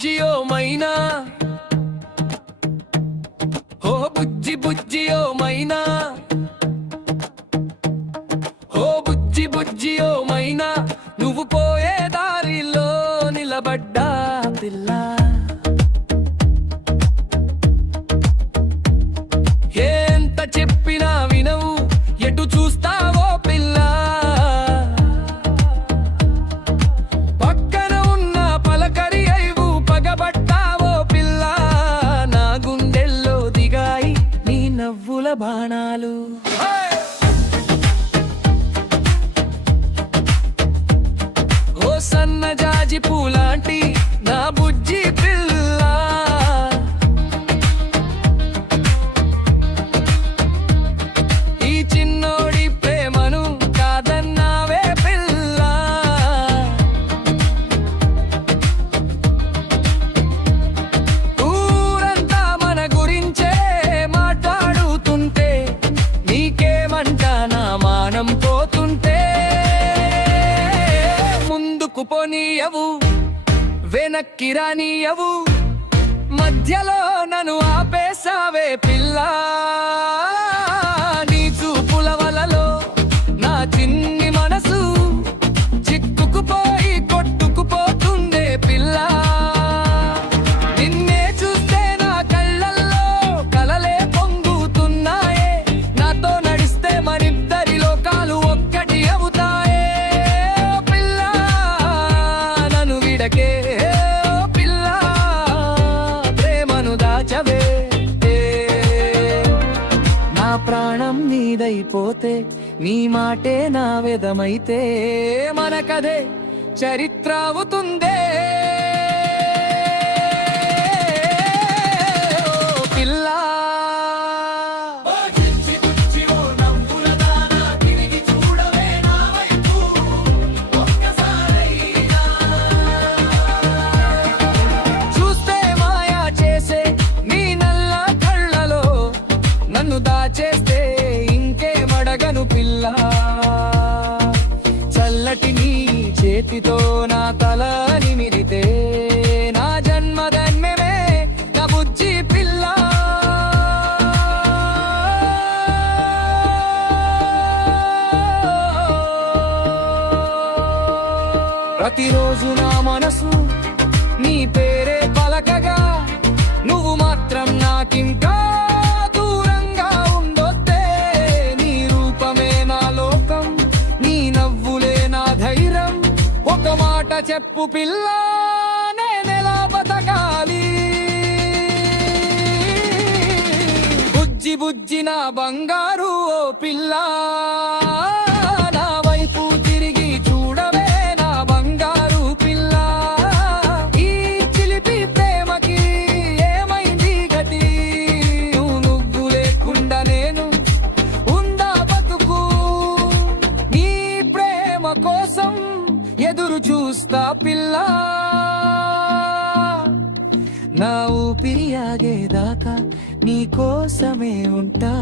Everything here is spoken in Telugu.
బుజ్జి ఓ మైనా, ఓ బుజ్జి బుజ్జి ఓ మైనా, ఓ బుజ్జి బుజ్జి ఓ మైనా, నువ్వు పోయే దారిలో నిలబడ్డా పిల్ల. ఎంత చెప్పినా వినవు, ఎటు చూస్తావో పిల్ల. పక్కన ఉన్న పలకరి అయివు పగబట్టావో పిల్ల. నా గుండెల్లో దిగాయి నీ నవ్వుల బాణాలు. ఓ సన్నజాజి పూలాంటి నా బుజ్జి పిల్ల, ఈ చిన్నోడి ప్రేమను కాదన్నావే పిల్ల. ఊరంతా మన గురించే మాట్లాడుతుంటే, నీకేమంట నా మానం పోతుంటే. ముందుకు పోనీయవు, వెనక్కి రానీయవు, మధ్యలో నన్ను ఆపేసావే పిల్ల. నీ చూపుల వలలో నా చిన్ని మనసు చిక్కుకుపోయి కొట్టుకుపోతుందే పిల్ల. నిన్నే చూస్తే నా కళ్ళల్లో కలలే పొంగుతున్నాయే, నాతో నడిస్తే మనిద్దరి లోకాలు ఒక్కటి అవుతాయే. పిల్ల నన్ను విడకే పిల్ల, ప్రేమను దాచవే. నా ప్రాణం నీదైపోతే, నీ మాటే నా వేదమైతే, మనకదే చరిత్ర అవుతుందే. ఓ పిల్ల, చూస్తే మాయా చేసే నీ నల్ల కళ్ళలో నన్ను దాచేస్తే ఇంకేమడగను పిల్ల. చల్లటి నీ చేతితో నా తల నిమిరితే, నా జన్మధన్యమే నా బుజ్జి పిల్ల. ప్రతిరోజు నా మనసు నీ పేరే పలకగా, నువ్వు మాత్రం నాకింకా దూరంగా ఉండొద్దే. నీ రూపమే నా లోకం, నీ నవ్వులే నా ధైర్యం. ఒక మాట చెప్పు పిల్ల, నేనెలా బతకాలి? బుజ్జి బుజ్జి నా బంగారు ఓ పిల్ల, నా వైపు తిరిగి చూడవే నా బంగారు పిల్ల. ఈ చిలిపి ప్రేమకి ఏమైంది గతి? నువ్వు లేకుండా నేను ఉందా బతుకు? నీ ప్రేమ కోసం ఎదురు చూస్తా పిల్ల, నా ఊపిరి ఆగేదాకా నీ కోసమే ఉంటా.